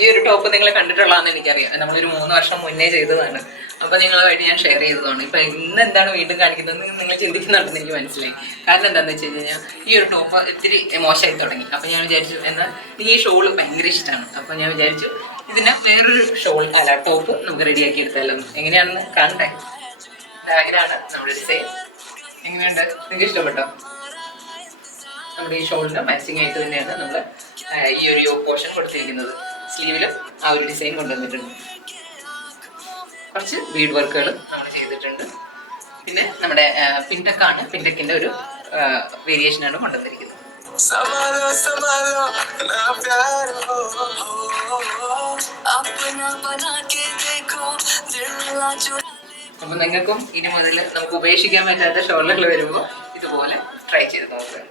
ഈ ഒരു ടോപ്പ് നിങ്ങൾ കണ്ടിട്ടുള്ളതെന്ന് എനിക്കറിയാം. നമ്മളൊരു 3 വർഷം മുന്നേ ചെയ്തതാണ്. അപ്പോൾ നിങ്ങളുമായിട്ട് ഞാൻ ഷെയർ ചെയ്തതാണ്. ഇപ്പം ഇന്ന് എന്താണ് വീണ്ടും കാണിക്കുന്നത് നിങ്ങൾ ചിന്തിക്കുന്നുണ്ടെന്ന് എനിക്ക് മനസ്സിലായി. കാരണം എന്താണെന്ന് വെച്ച് കഴിഞ്ഞാൽ ഈ ഒരു ടോപ്പ് ഇത്തിരി മോശമായി തുടങ്ങി. അപ്പോൾ ഞാൻ വിചാരിച്ചു എന്നാൽ ഈ ഷോള് ഭയങ്കര ഇഷ്ടമാണ്. അപ്പോൾ ഞാൻ വിചാരിച്ചു ഇതിന് വേറൊരു ഷോൾ അല്ല ടോപ്പ് നമുക്ക് റെഡിയാക്കി എടുത്താലോ. എങ്ങനെയാണെന്ന് കാണണ്ടേ? ഇതാണ് നമ്മുടെ ഡിസൈൻ. എങ്ങനെയുണ്ട്? നിങ്ങൾക്ക് ഇഷ്ടപ്പെട്ടോ? നമ്മുടെ ഈ ഷോളിന് മാച്ചിങ് ആയിട്ട് തന്നെയാണ് നമ്മൾ ഈ ഒരു പോർഷൻ കൊടുത്തിരിക്കുന്നത്. സ്ലീവിലും ആ ഒരു ഡിസൈൻ കൊണ്ടുവന്നിട്ടുണ്ട്. കുറച്ച് ബീഡ് വർക്കുകൾ നമ്മൾ ചെയ്തിട്ടുണ്ട്. പിന്നെ നമ്മുടെ പിൻടെക്കാണ്. പിൻടെക്കിൻ്റെ ഒരു വേരിയേഷനാണ് കൊണ്ടുവന്നിരിക്കുന്നത്. അപ്പം നിങ്ങൾക്കും ഇനി മുതൽ നമുക്ക് ഉപേക്ഷിക്കാൻ പറ്റാത്ത ഷോളുകൾ വരുമ്പോൾ ഇതുപോലെ ട്രൈ ചെയ്ത് നോക്കുക.